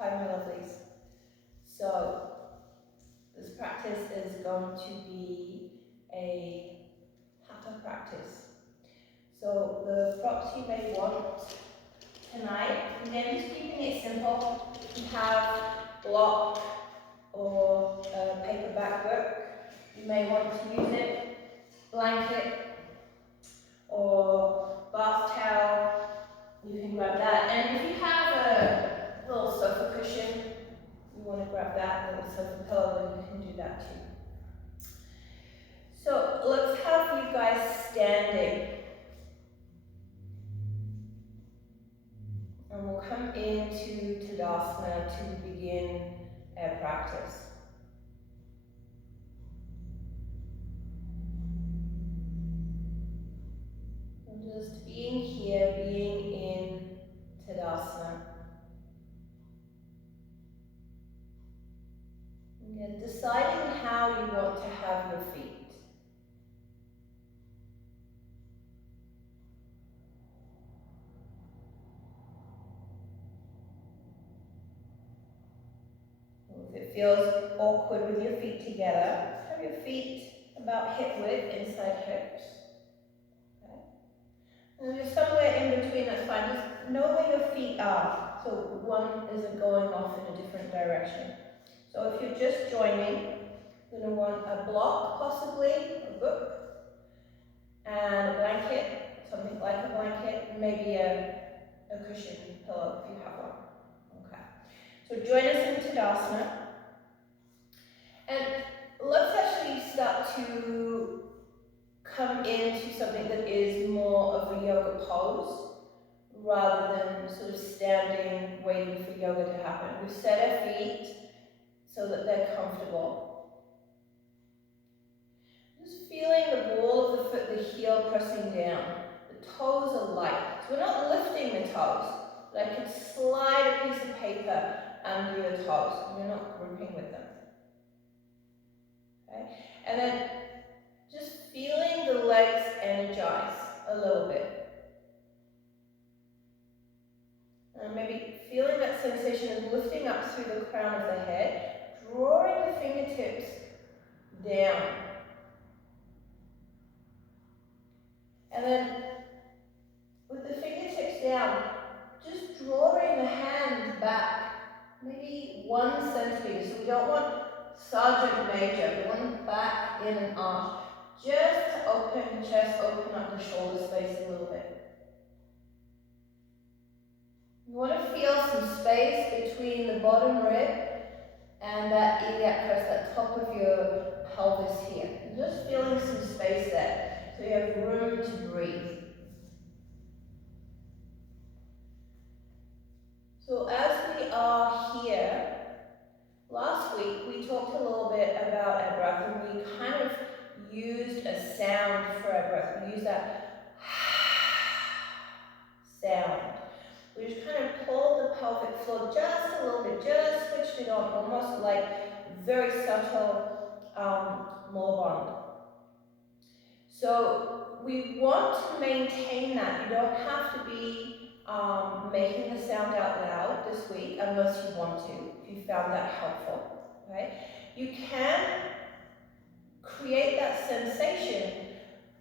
Hi, my lovelies. So this practice is going to be a Hatha practice. So the props you may want tonight, again, just keeping it simple. You have block or a paperback book. You may want to use it, blanket or bath towel. You can grab that. And if you have a little sofa cushion, you want to grab that little sofa pillow, then you can do that too. So let's have you guys standing. And we'll come into Tadasana to begin our practice. And just being here, being in Tadasana. Again, deciding how you want to have your feet. If it feels awkward with your feet together, have your feet about hip width, inside hips. Okay. And if you're somewhere in between, that's fine. Just know where your feet are, so one isn't going off in a different direction. So if you're just joining, you're going to want a block, possibly, a book, and a blanket, something like a blanket, maybe a cushion pillow if you have one. Okay. So join us in Tadasana. And let's actually start to come into something that is more of a yoga pose rather than sort of standing waiting for yoga to happen. We've set our feet so that they're comfortable. Just feeling the ball of the foot, the heel pressing down. The toes are light. So we're not lifting the toes, but I could slide a piece of paper under your toes and you're not gripping with them. Okay? And then just feeling the legs energize a little bit. And maybe feeling that sensation of lifting up through the crown of the head, drawing the fingertips down. And then with the fingertips down, just drawing the hands back, maybe 1 centimeter. So we don't want Sergeant Major, we want back in an arch. Just to open the chest, open up the shoulder space a little bit. You want to feel some space between the bottom rib and that iliac crest, that top of your pelvis here. Just feeling some space there, so you have room to breathe. So as we are here, last week we talked a little bit about our breath and we kind of used a sound for our breath. We used that sound. We just kind of pulled the pelvic floor just a little bit, just switched it on, almost like very subtle moribund. So we want to maintain that. You don't have to be making the sound out loud this week unless you want to, if you found that helpful. Right? You can create that sensation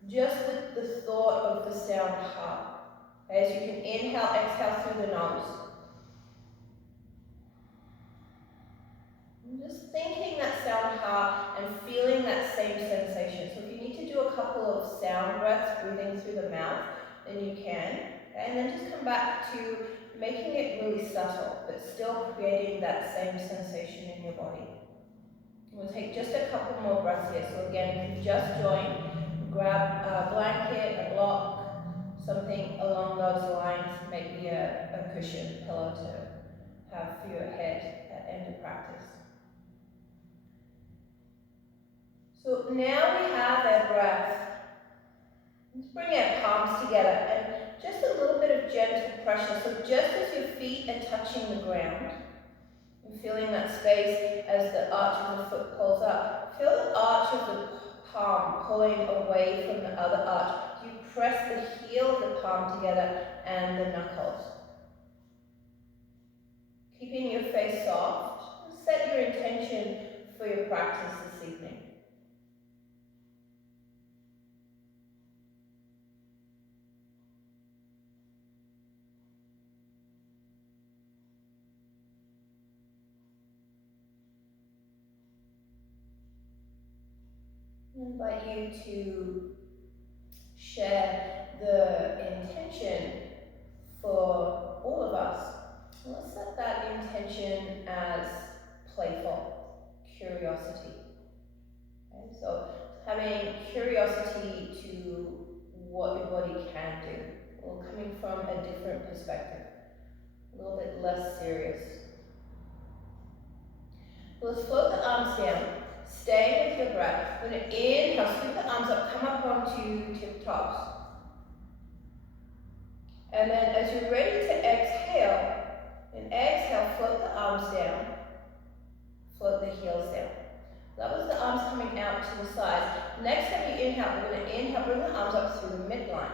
just with the thought of the sound ha. As you can inhale, exhale through the nose. And just thinking that sound ha and feeling that same sensation. So if you need to do a couple of sound breaths, breathing through the mouth, then you can. Okay? And then just come back to making it really subtle, but still creating that same sensation in your body. We'll take just a couple more breaths here. So again, if you just joined, grab a blanket, a block, something along those lines, maybe a cushion, pillow to have for your head at end of practice. So now we have our breath. Let's bring our palms together and just a little bit of gentle pressure. So just as your feet are touching the ground, and feeling that space as the arch of the foot pulls up, feel the arch of the palm pulling away from the other arch. You press the heel of the palm together and the knuckles. Keeping your face soft, set your intention for your practice this evening. I invite you to share the intention for all of us. Let's set that intention as playful curiosity. Okay? So having curiosity to what your body can do, or coming from a different perspective, a little bit less serious. Let's float the arms down, staying with your breath. We're going to inhale, scoop the arms up, come up onto tip toes. And then as you're ready to exhale, float the arms down, float the heels down. That was the arms coming out to the sides. Next time you inhale, we're going to inhale, bring the arms up through the midline.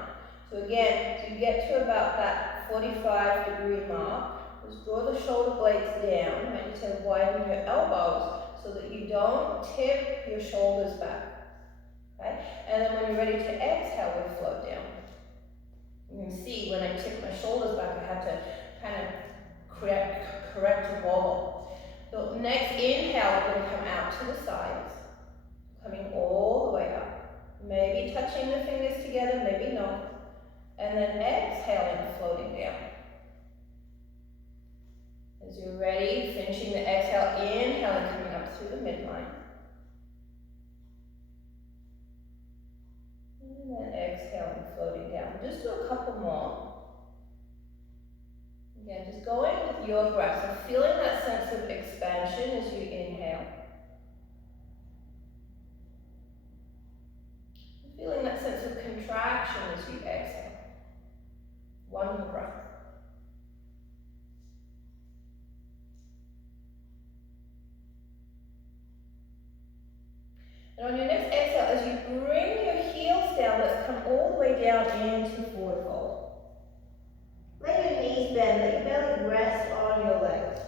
So again, as you get to about that 45-degree mark, just draw the shoulder blades down, and you to widen your elbows so that you don't tip your shoulders back. Okay? And then when you're ready to exhale, we float down. You can see when I tip my shoulders back, I have to kind of correct a wobble. So next inhale, we're going to come out to the sides, coming all the way up. Maybe touching the fingers together, maybe not. And then exhaling, floating down. As you're ready, finishing the exhale, inhaling, coming up through the midline. And then exhaling, floating down. Just do a couple more. Again, just going with your breath. So feeling that sense of expansion as you inhale. Feeling that sense of contraction as you exhale. One more breath. And on your next exhale, as you bring your heels down, let's come all the way down into forward fold. Let your knees bend, let your belly rest on your legs.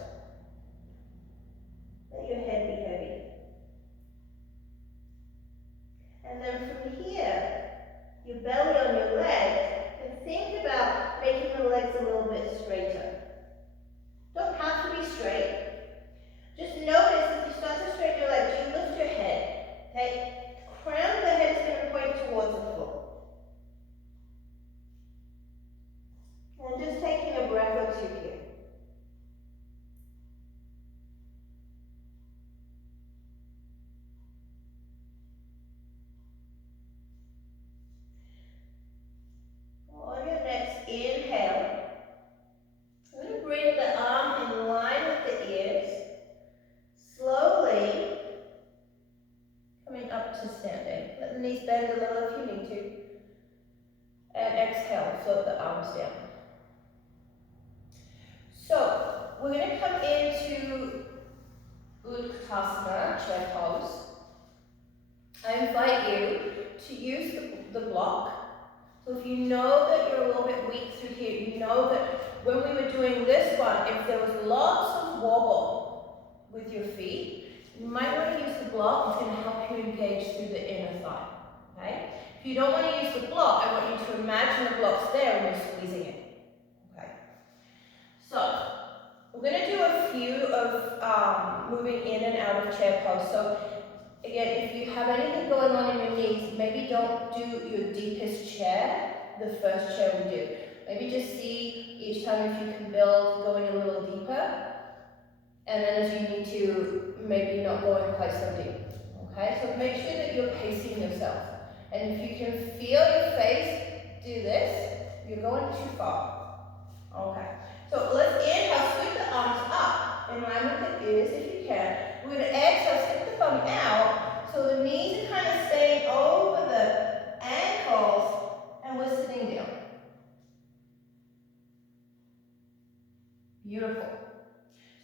Let your head be heavy. And then from here, your belly on your legs, and think about making the legs a little bit straighter. Don't have to be straight. Just notice if you start to straighten your legs, you lift your head. Okay? Crown of the head is going to point towards the floor. And just taking a breath or two here. On your next inhale, I'm going to bring the arm in line with the ears. Slowly coming up to standing. Let the knees bend a little if you need to. And exhale, float the arms down. So, we're going to come into Utkatasana, chair pose. I invite you to use the block. So if you know that you're a little bit weak through here, you know that when we were doing this one, if there was lots of wobble with your feet, you might want to use the block. It's going to help you engage through the inner thigh. Okay? If you don't want to use the block, I want you to imagine the block's there and you're squeezing it. Okay? So, we're going to do a few of moving in and out of chair pose. So, again, if you have anything going on in your knees, maybe don't do your deepest chair, the first chair we do. Maybe just see each time if you can build going a little deeper. And then as you need to, maybe not going quite so deep. Okay, so make sure that you're pacing yourself. And if you can feel your face do this, you're going too far. Okay, so let's inhale, scoop the arms up in line with the ears if you can. We're going to exhale, stick the thumb out, so the knees are kind of staying over the ankles, and we're sitting down. Beautiful.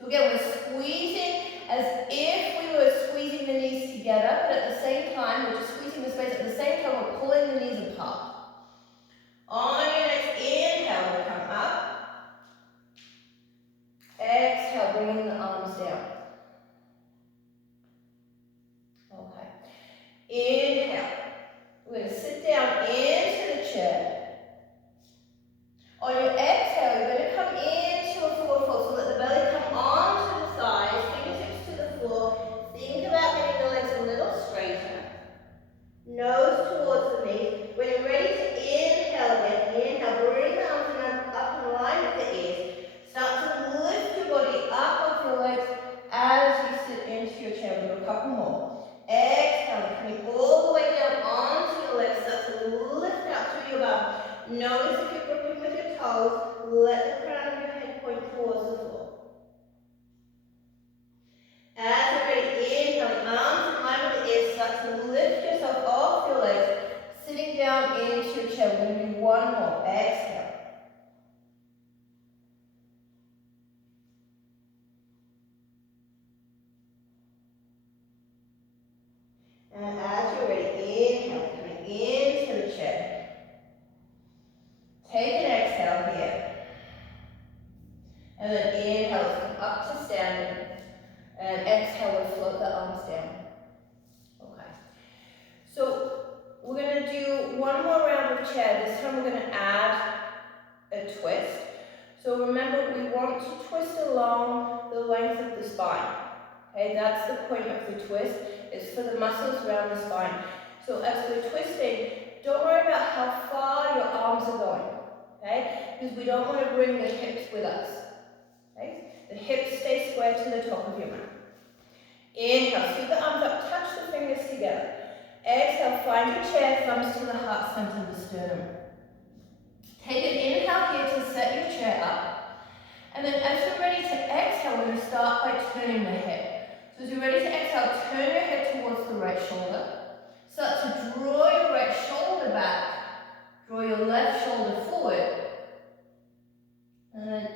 So again, we're squeezing as if we were squeezing the knees together, but at the same time, we're just squeezing the space. At the same time, we're pulling the knees apart. On your next inhale, we'll come up. Exhale, closer towards the knees. When you're ready to inhale again, inhale, bring the arms up in line with the ears. Start to lift your body up off your legs as you sit into your chair. We'll do a couple more. Exhale, coming all the way down onto your legs. Start to lift out through your bum. Notice if you're gripping with your toes, let the crown of your head point towards the floor. As you're ready, inhaling, arms in line with the ears, start to lift yourself off your legs, sitting down into your chair. We're going to do one more. Exhale. And as you're ready, inhale, coming into the chair. Take an exhale here. And then inhale, come up to standing. And exhale, we'll float the arms down. Okay. So we're going to do one more round of chair. This time we're going to add a twist. So remember, we want to twist along the length of the spine. Okay, that's the point of the twist, is for the muscles around the spine. So as we're twisting, don't worry about how far your arms are going. Okay, because we don't want to bring the hips with us. Okay, the hips stay square to the top of your mat. Inhale, scoot the arms up, touch the fingers together. Exhale, find your chair, thumbs to the heart center of the sternum. Take an inhale here to set your chair up. And then as you're ready to exhale, we're going to start by turning the head. So as you're ready to exhale, turn your head towards the right shoulder. Start to draw your right shoulder back. Draw your left shoulder forward. And then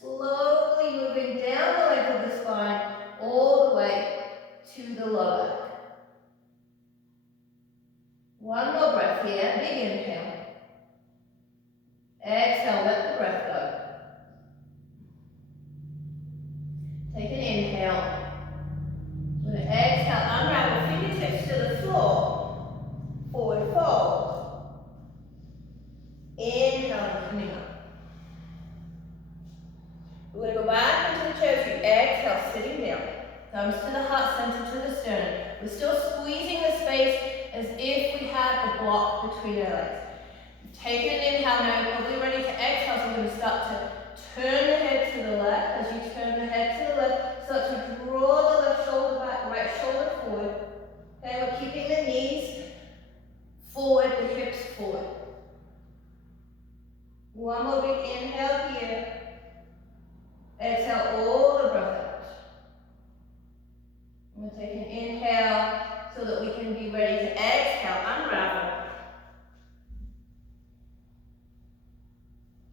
slowly moving down the length of the spine, all the way to the lower back. One more breath here, big inhale. Exhale, let the breath go. Take an inhale. Exhale, unravel fingertips to the floor. Forward fold. Inhale, coming up. We're going to go back into the chair as you exhale, sitting down. Thumbs to the heart center, to the sternum. We're still squeezing the space as if we had a block between our legs. Take an inhale now, you're probably ready to exhale, so we're going to start to turn the head to the left. As you turn the head to the left, start to draw the left shoulder back, right shoulder forward. Okay, we're keeping the knees forward, the hips forward. One more big inhale here. Exhale all the breath out. We'll take an inhale so that we can be ready to exhale, unravel.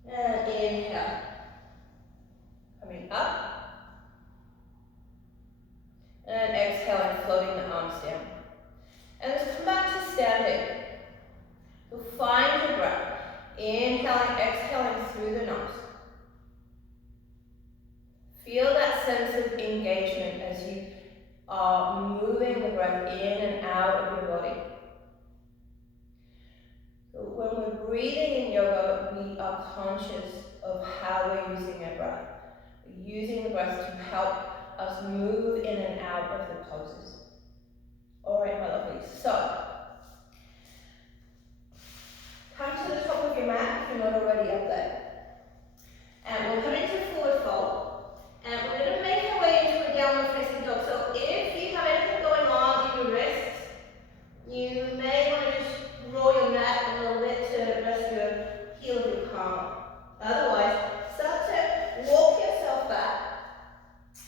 And inhale. Coming up. And exhaling, floating the arms down. And let's come back to standing. So find your breath. Inhaling, exhaling through the nose. Feel that sense of engagement as you are moving the breath in and out of your body. So when we're breathing in yoga, we are conscious of how we're using our breath. We're using the breath to help us move in and out of the poses. All right, my lovelies. So, come to the top of your mat if you're not already up there. And we'll come into forward fold. And we're going to make our way into a downward facing dog. So if you have anything going on in your wrists, you may want to just roll your mat a little bit to rest your heel of your palm. Otherwise, start to walk yourself back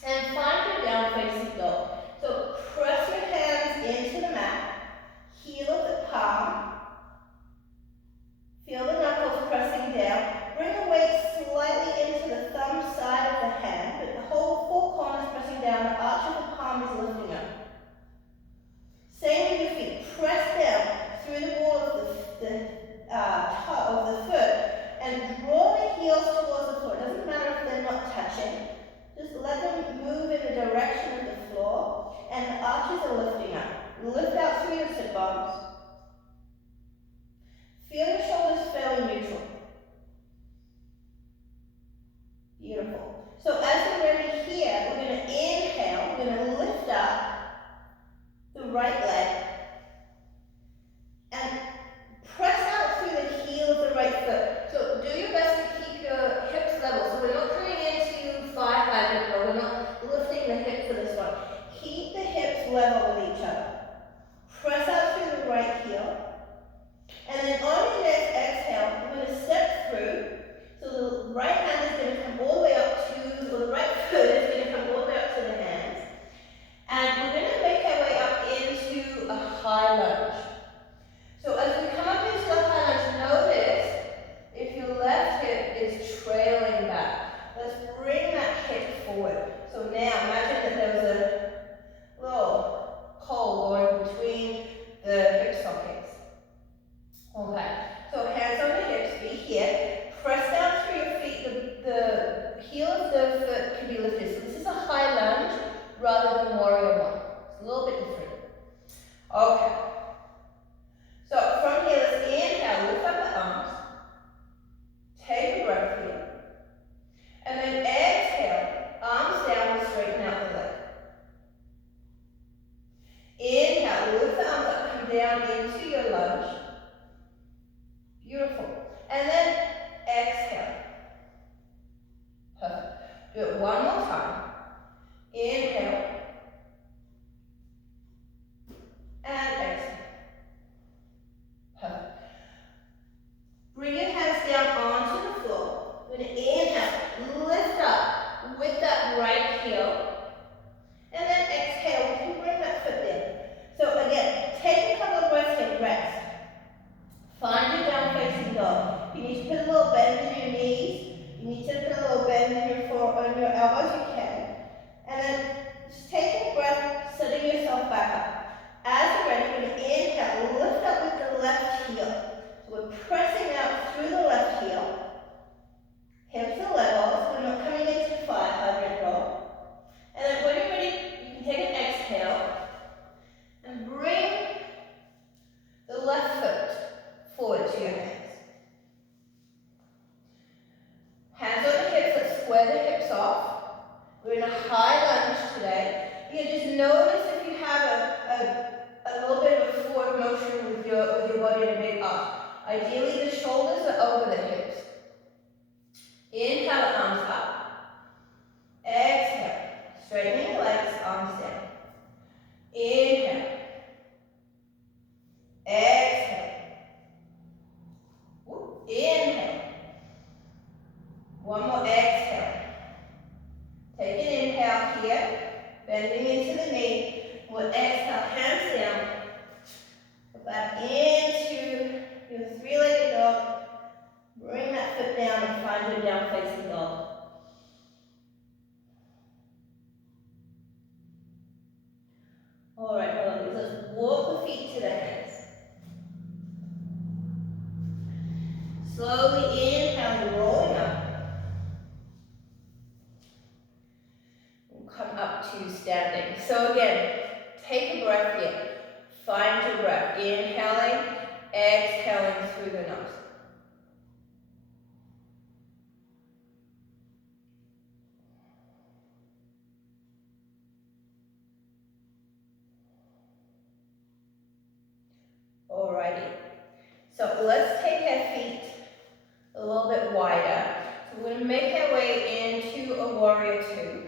and find your down facing dog. So press your hands into the mat Ideally, the shoulders are over the hips. Inhale, arms up. Exhale, straightening your legs, arms down. Inhale. Exhale. Inhale. One more exhale. Take an inhale here, bending into the knee. We'll exhale, hands down. Go back into your three-legged dog. Bring that foot down and find your down facing dog. All right, my lovelies, let's walk the feet to the hands. Slowly inhale, rolling up. We'll come up to standing. So again, take a breath here. Find your breath. Inhaling, exhaling through the nose. Alrighty. So let's take our feet a little bit wider. So we're going to make our way into a warrior two.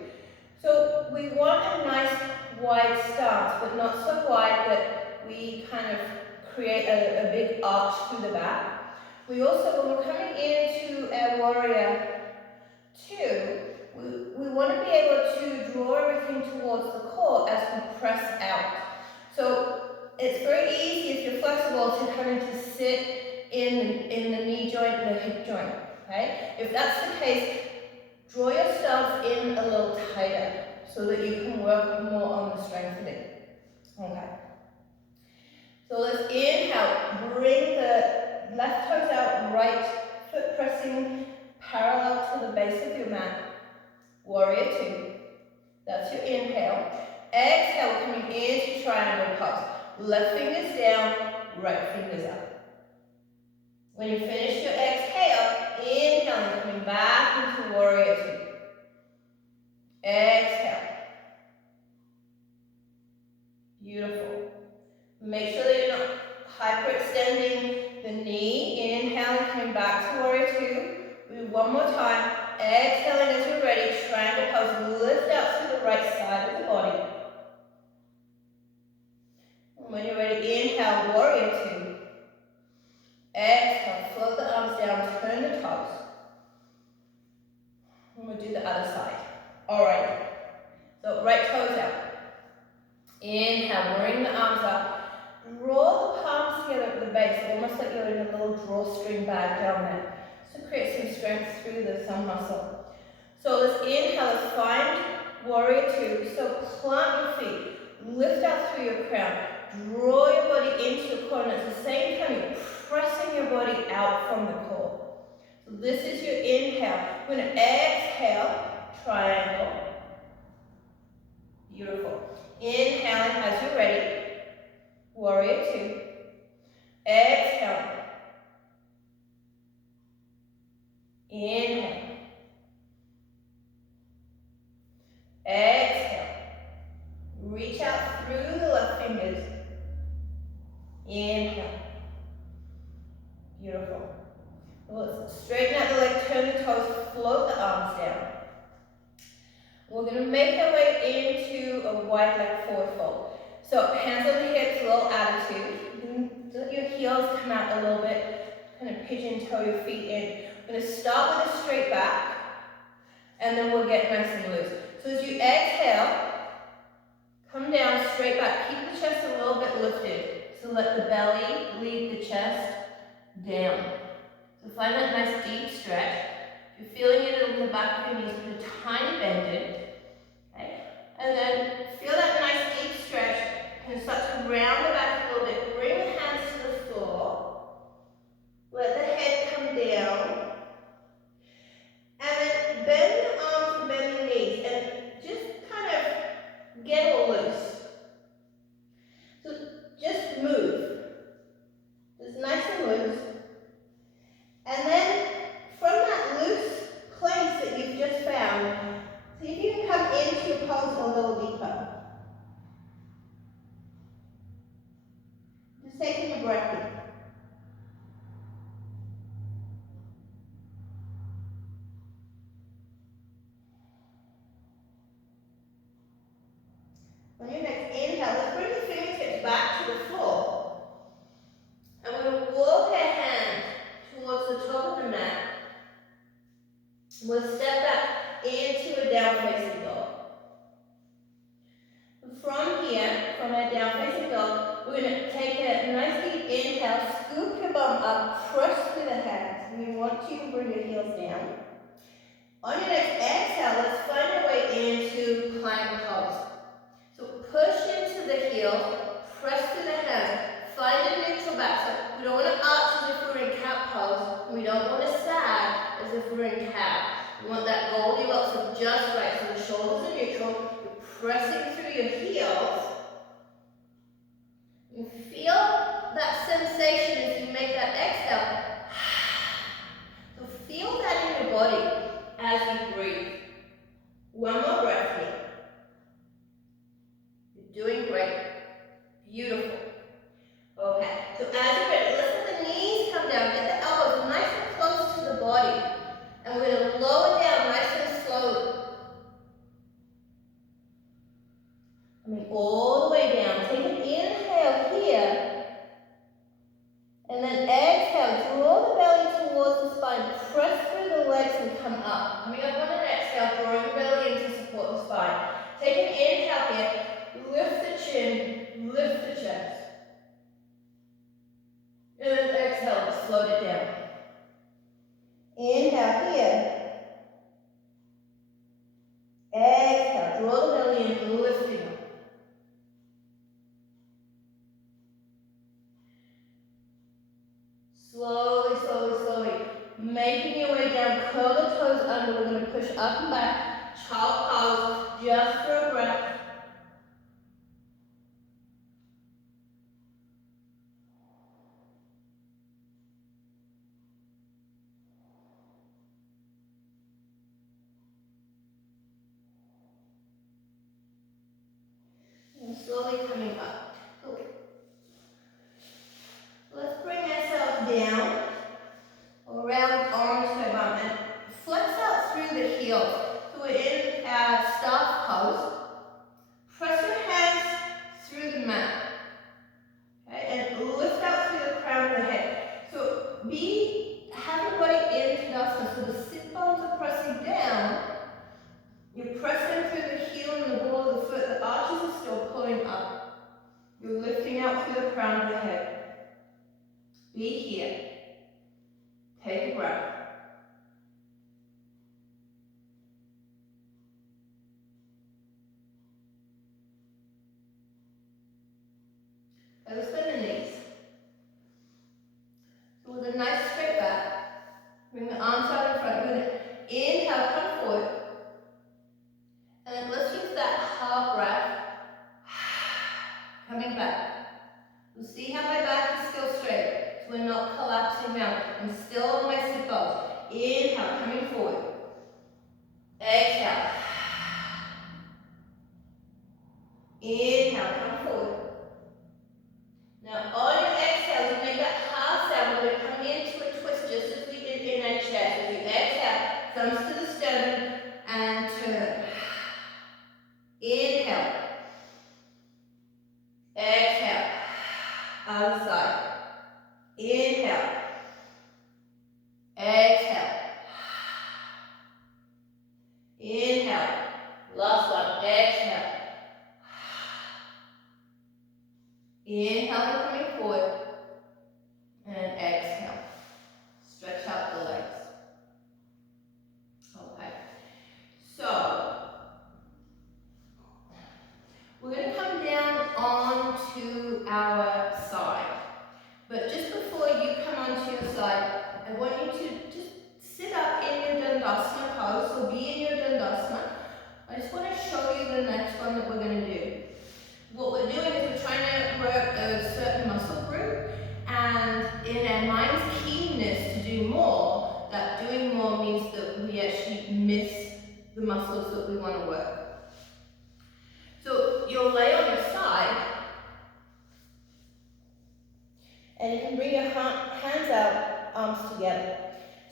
So we want a nice wide stance, but not so wide that we kind of create a big arch through the back. We also, when we're coming into our warrior two, we want to be able to draw everything towards the core as we press out. So it's very easy if you're flexible to kind of just sit in the knee joint and the hip joint, okay? If that's the case, draw your stance in a little tighter so that you can work more on the strengthening, okay? So let's inhale, bring the left toes out, right foot pressing parallel to the base of your mat, warrior two. That's your inhale. Exhale, coming into triangle pose. Left fingers down, right fingers up. When you finish your exhale, inhaling, coming back into warrior two. Exhale. Beautiful. Make sure that you're not hyperextending the knee. Inhaling, coming back to warrior two. We do one more time. Exhaling as you're ready. Triangle pose. Lift up through the right side of the body. When you're ready, inhale, warrior two. Exhale, float the arms down, turn the toes. And we'll do the other side. Alright. So right toes out. Inhale, bring the arms up. Draw the palms together at the base, almost like you're in a little drawstring bag down there. So create some strength through the thumb muscle. So let's inhale, let's find warrior two. So plant your feet, lift out through your crown. Draw your body into your core, and at the same time, you're pressing your body out from the core. So this is your inhale. We're going to exhale, triangle. Beautiful. Inhaling as you're ready. Warrior two. Exhale. Inhale. Exhale. Reach out through the left fingers. Inhale. Beautiful. Let's straighten out the leg, turn the toes, float the arms down. We're going to make our way into a wide leg forward fold. So hands on the hips, a little attitude. Let your heels come out a little bit. Kind of pigeon toe your feet in. We're going to start with a straight back, and then we'll get nice and loose. So as you exhale, come down, straight back. Keep the chest a little bit lifted. So let the belly lead the chest down. So find that nice deep stretch. If you're feeling it in the back of your knees, put a tiny bend in. Okay? And then feel that nice deep stretch. You can start to round the back a little bit. Bring the hands to the floor. Let the head come down. And then bend the arms and bend the knees. And just kind of get all loose. So just move. Just nice and loose. And then from that loose place that you've just found, see if you can come into your pose a little deeper. Just taking a breath in. walk our hand towards the top of the mat. We'll step back into a down facing dog. From here, from our down facing dog, we're going to take a nice deep inhale, scoop your bum up, press through the hands. We want you to bring your heels down. On your next exhale, let's find our way into plank pose. So push into the heel, press through the hands, find a neutral back. So we don't want to arch as if we're in cat pose, and we don't want to sag as if we're in cat. We want that Goldilocks of just right, so the shoulders are neutral. You're pressing through your heels. You feel that sensation as you make that exhale. So feel that in your body as you breathe. One more breath here. You're doing great. Beautiful. Okay, so as you're ready, let's let the knees come down. Get the elbows nice and close to the body. And we're going to lower down nice and slowly. Coming all the way down. Take an inhale here. And then exhale. Draw the belly towards the spine. Press through the legs and come up. Coming up on an exhale, drawing the belly in to support the spine. Take an inhale here. Lift the chin. Lift the chest. And then exhale, slow it down. Inhale here. Exhale, draw the belly in, lifting up. Slowly, slowly, slowly. Making your way down, curl the toes under. We're going to push up and back. Child pose, just for a breath. And slowly coming up. So let's bring ourselves down, around arms to bum, and flex out through the heels. So we're in our staff pose. Press your hands through the mat. Okay, and lift out through the crown of the head. So have your body in Tadasana, so the sit bones are pressing down. You're pressing through the heel and the ball of the foot. The arches are still pulling up. You're lifting out through the crown of the head. Be here. Take a breath. Let's bend the knees. So with a nice straight back, bring the arms out in front. You're going to inhale, come forward. And then let's use that half breath. Coming back. You'll see how my back is still straight. So we're not collapsing down. I'm still on my sit bones. Inhale, coming forward. Exhale. Inhale, come forward. Now on your exhale, you make that half sound. We're going to come into a twist just as we did in our chest. As you exhale, thumbs to the sternum and turn. Inhale. Exhale. Other side. Inhale. Exhale. Inhale. Last one. Exhale. Inhale, coming forward. And exhale. Stretch out the legs. Okay. So, we're going to come down onto our side. But just before you come onto your side, I want you to just sit up in your Dandasana pose, so be in your Dandasana. I just want to show you the next one that we're going to do. What we're doing is we're trying to work a certain muscle group, and in our mind's keenness to do more, that doing more means that we actually miss the muscles that we want to work. So you'll lay on your side, and you can bring your hands out, arms together.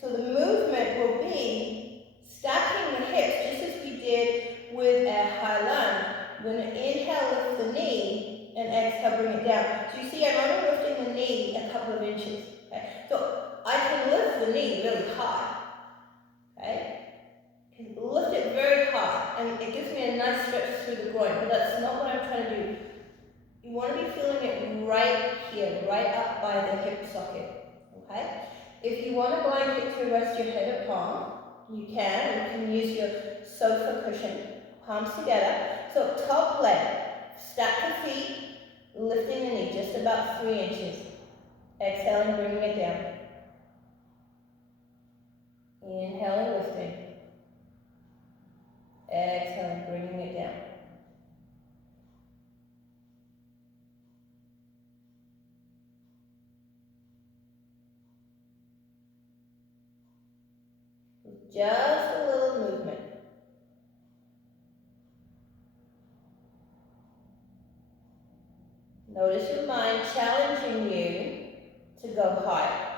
So the movement will be stacking the hips, just as we did with our high lunge. We're going to inhale, lift the knee, and exhale, bring it down. So you see I'm only lifting the knee a couple of inches. Okay? So I can lift the knee really high. Okay? I can lift it very high, and it gives me a nice stretch through the groin, but that's not what I'm trying to do. You want to be feeling it right here, right up by the hip socket. Okay? If you want to blanket to rest your head at palm, you can. You can use your sofa cushion, palms together. So top leg, stack the feet, lifting the knee just about 3 inches. Exhaling, bringing it down. Inhaling, lifting. Exhaling, bringing it down. Just a little movement. Notice your mind challenging you to go higher.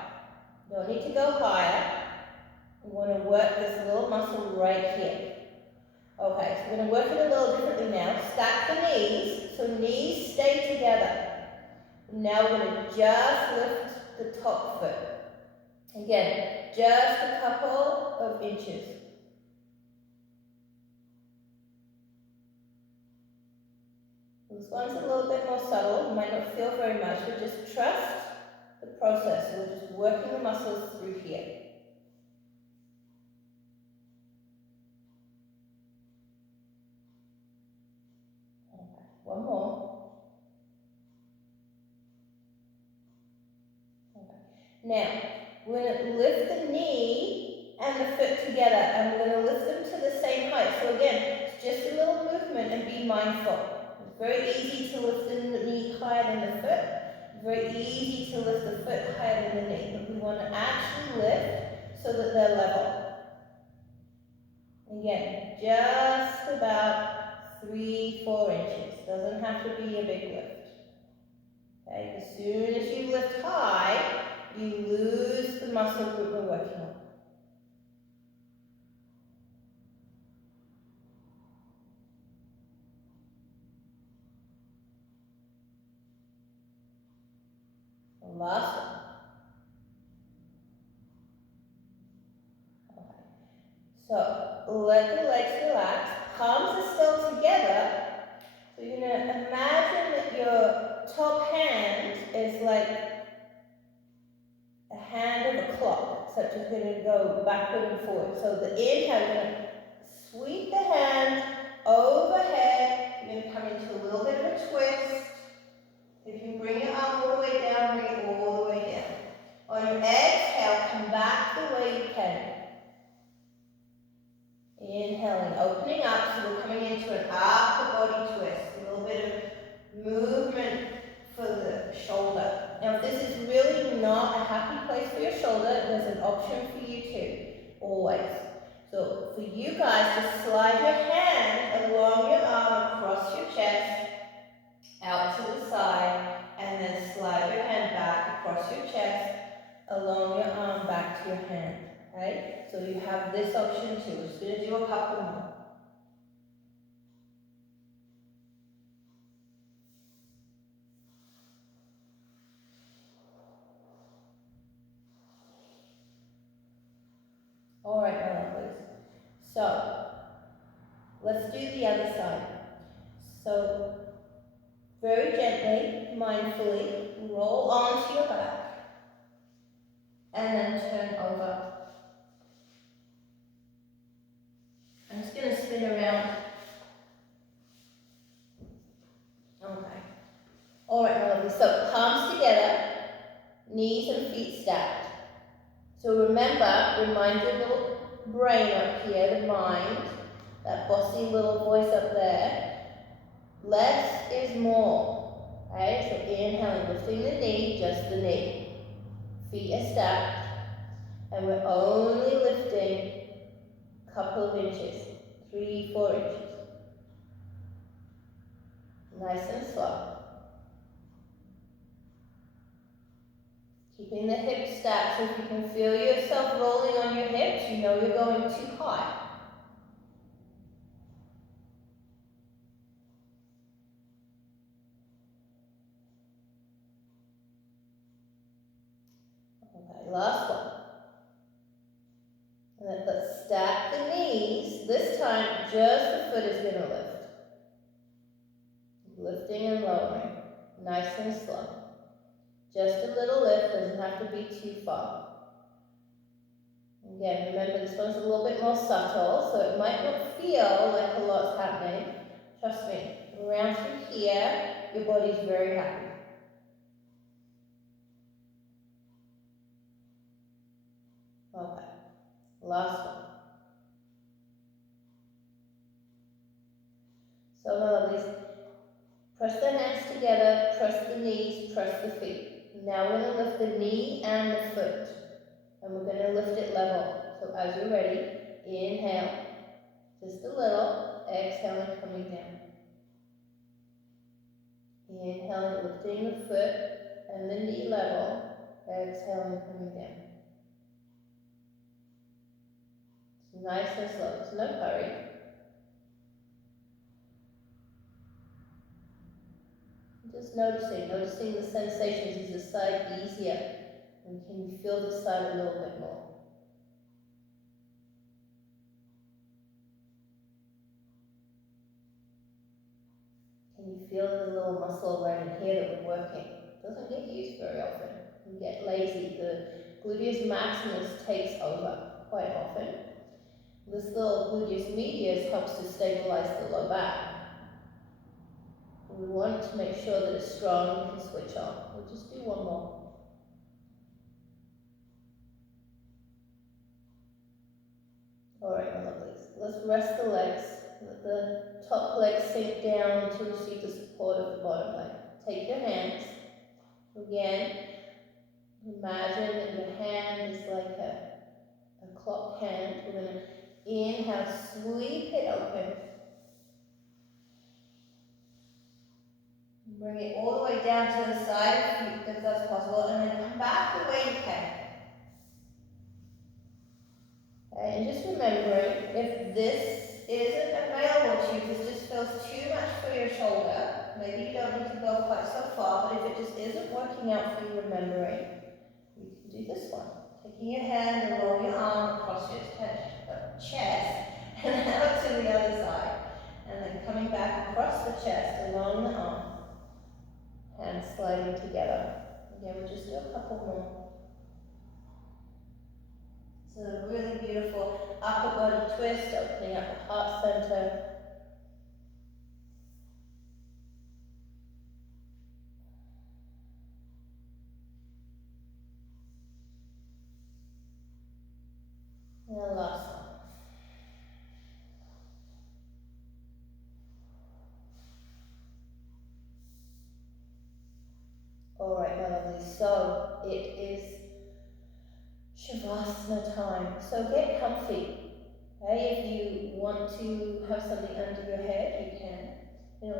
Don't need to go higher. We want to work this little muscle right here. Okay, so we're going to work it a little differently now. Stack the knees, so knees stay together. Now we're going to just lift the top foot. Again, just a couple of inches. This one's a little bit more subtle. You might not feel very much, but just trust the process. We're just working the muscles through here. Okay, one more. Okay. Now, we're going to lift the knee and the foot together, and we're going to lift them to the same height. So again, it's just a little movement, and be mindful. It's very easy to lift the knee higher than the foot. Very easy to lift the foot higher than the knee, but we want to actually lift so that they're level. Again, just about 3-4 inches. Doesn't have to be a big lift. Okay, as soon as you lift high, you lose the muscle group we're working on. The last one. So let the legs relax, palms are still together. So you're going to imagine that your top hand is like a hand of a clock, except it's going to go backward and forward. So the inhale, you're going to sweep the hand overhead. You're going to come into a little bit of a twist. If you bring your arm all the way down, bring it all the way down. On your exhale, come back the way you can. Inhaling, opening up, so we're coming into an upper body twist. A little bit of movement for the shoulder. Now, if this is really not a happy place for your shoulder, there's an option for you too, always. So for you guys, just slide your hand along your arm across your chest, out to the side, and then slide your hand back across your chest, along your arm back to your hand. Right? So you have this option too. We're just going to do a couple more. All right, my lovelies. So let's do the other side. So very gently, mindfully, roll onto your back and then turn over. I'm just going to spin around. Okay. All right, my lovely. So palms together, knees and feet stacked. So remember, remind your little brain up here, the mind, that bossy little voice up there. Less is more. Okay, so inhaling, lifting the knee, just the knee. Feet are stacked, and we're only lifting a couple of inches, 3-4 inches. Nice and slow. Keeping the hips stacked, so if you can feel yourself rolling on your hips, you know you're going too high. last one. And then let's stack the knees. This time, just the foot is going to lift. Lifting and lowering, nice and slow. Just a little lift, doesn't have to be too far. Again, remember this one's a little bit more subtle, so it might not feel like a lot's happening. Trust me, around through here, your body's very happy. Okay, last one. So my lovelies, press the hands together, press the knees, press the feet. Now we're going to lift the knee and the foot. And we're going to lift it level. So as you're ready, inhale, just a little, exhale and coming down. Inhale, lifting the foot and the knee level, exhale and coming down. It's nice and slow, it's no hurry. Just noticing the sensations. Is the side easier? And can you feel the side a little bit more? Can you feel the little muscle right in here that we're working? It doesn't get used very often. You get lazy. The gluteus maximus takes over quite often. This little gluteus medius helps to stabilize the low back. We want to make sure that it's strong and can switch on. We'll just do one more. Alright, my lovelies. Let's rest the legs. Let the top leg sink down to receive the support of the bottom leg. Take your hands. Again, imagine that your hand is like a clock hand. We're going to inhale, sweep it open. Bring it all the way down to the side if that's possible, and then come back the way you can. Okay, and just remembering, if this isn't available to you, this just feels too much for your shoulder, maybe you don't need to go quite so far, but if it just isn't working out for you, remembering, you can do this one. Taking your hand and rolling your arm across your chest and out to the other side. And then coming back across the chest along the arm. Hands sliding together. Again, we'll just do a couple more. So a really beautiful upper body twist, opening up the heart center. And last one. Alright, my lovely, so it is Shavasana time. So get comfy. Okay, if you want to have something under your head, you can.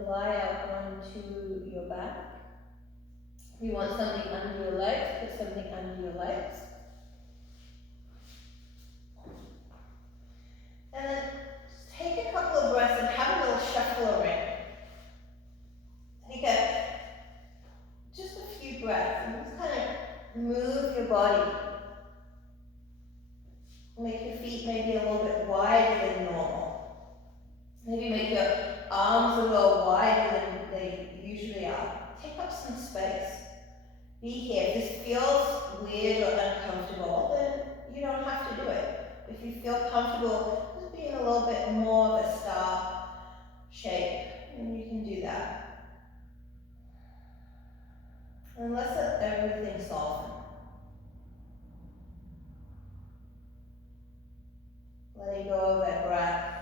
Lie out onto your back. If you want something under your legs, put something under your legs. And then just take a couple of breaths and have a little shuffle around. Take just a few breaths and just kind of move your body. Make your feet maybe a little bit wider than normal. Maybe make your arms a little wider than they usually are. Take up some space. Be here. If this feels weird or uncomfortable, then you don't have to do it. If you feel comfortable just being a little bit more of a star shape, then you can do that. And let's let everything soften. Letting go of that breath.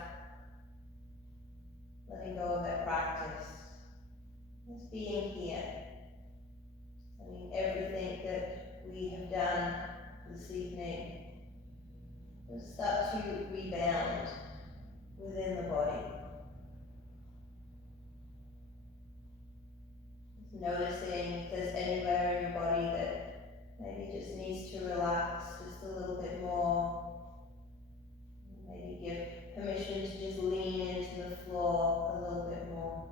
Letting go of that practice. Just being here. I mean, everything that we have done this evening will start to rebound within the body. Just noticing if there's anywhere in your body that maybe just needs to relax just a little bit more. Maybe give permission to just lean into the floor a little bit more.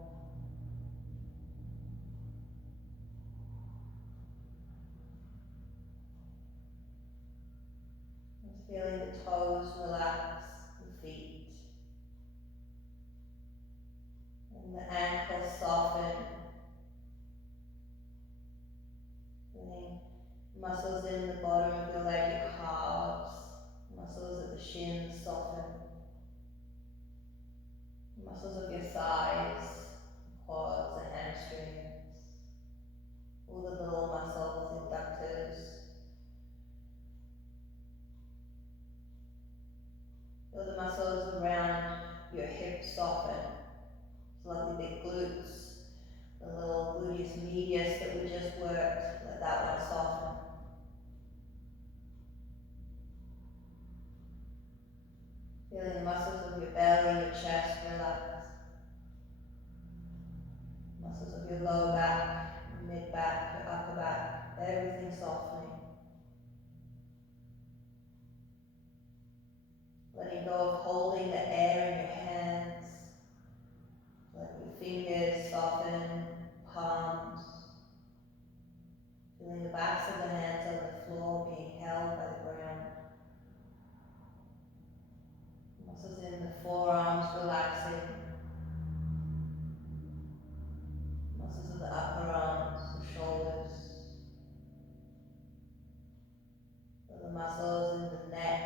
Feeling the toes relax, the feet, and the ankles soften. Feeling muscles in the bottom of your leg, your calves, muscles at the shins soften. Muscles of your thighs, quads, the hamstrings, all the little muscles, adductors. Feel the muscles around your hips soften. Lovely big glutes, the little gluteus medius that we just worked, let that one soften. Feeling the muscles of your belly, your chest relax. Muscles of your lower back, your mid back, your upper back, everything softening. Letting go of holding the air in your hands. Let your fingers soften, palms. Feeling the backs of the hands on the floor being held by the ground. Muscles in the forearms relaxing. Muscles of the upper arms, the shoulders. Feel the muscles in the neck,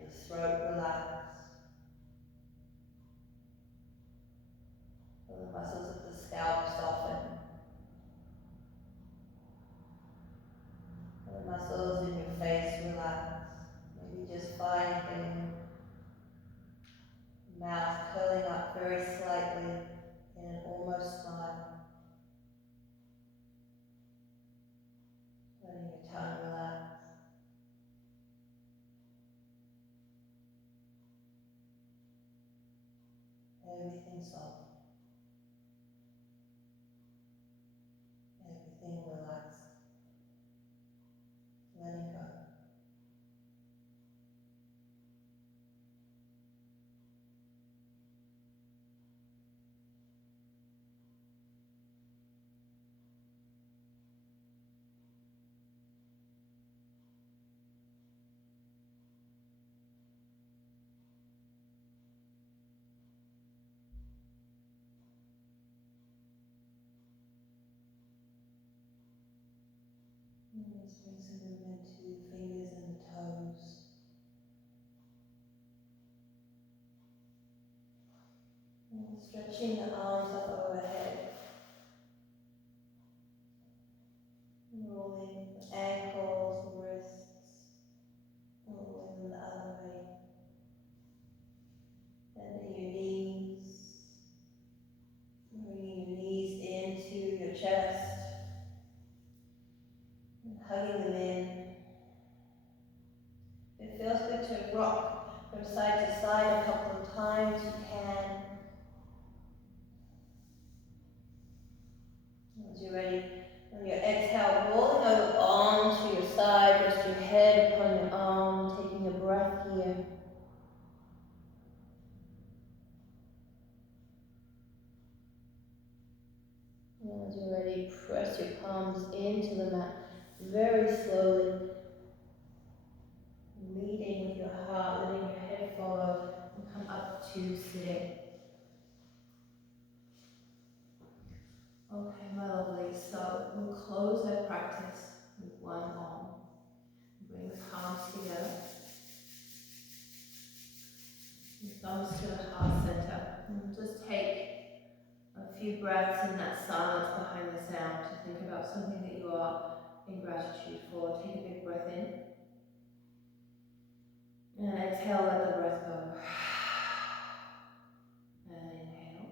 the throat relax. Feel the muscles of the scalp soften. Feel the muscles in your face relax. Maybe just finding mouth curling up very slightly in an almost smile. Letting your tongue relax. Everything soft. Everything relaxed. Letting go. And let's bring some movement to the fingers and the toes. And stretching the arms up overhead. Rolling the ankles, the wrists, rolling the other way. Bending your knees, bringing your knees into your chest, and hugging them in. If it feels good to rock from side to side a couple of times, you can. Once you're ready, on your exhale, rolling over onto your side, rest your head upon your arm, taking a breath here. And as you're ready, press your palms into the mat very slowly, leading with your heart, letting your head follow, and come up to sitting. Okay, my lovely, so we'll close our practice with one arm. Bring the palms together. Your thumbs to the heart center. And just take a few breaths in that silence behind the sound to think about something that you are in gratitude for. Take a big breath in. And exhale, let the breath go. And inhale.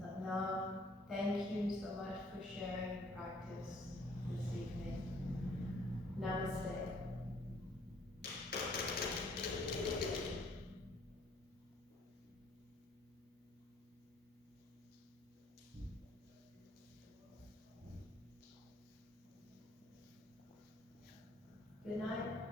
Satnam, thank you so much for sharing your practice this evening. Namaste. Good night.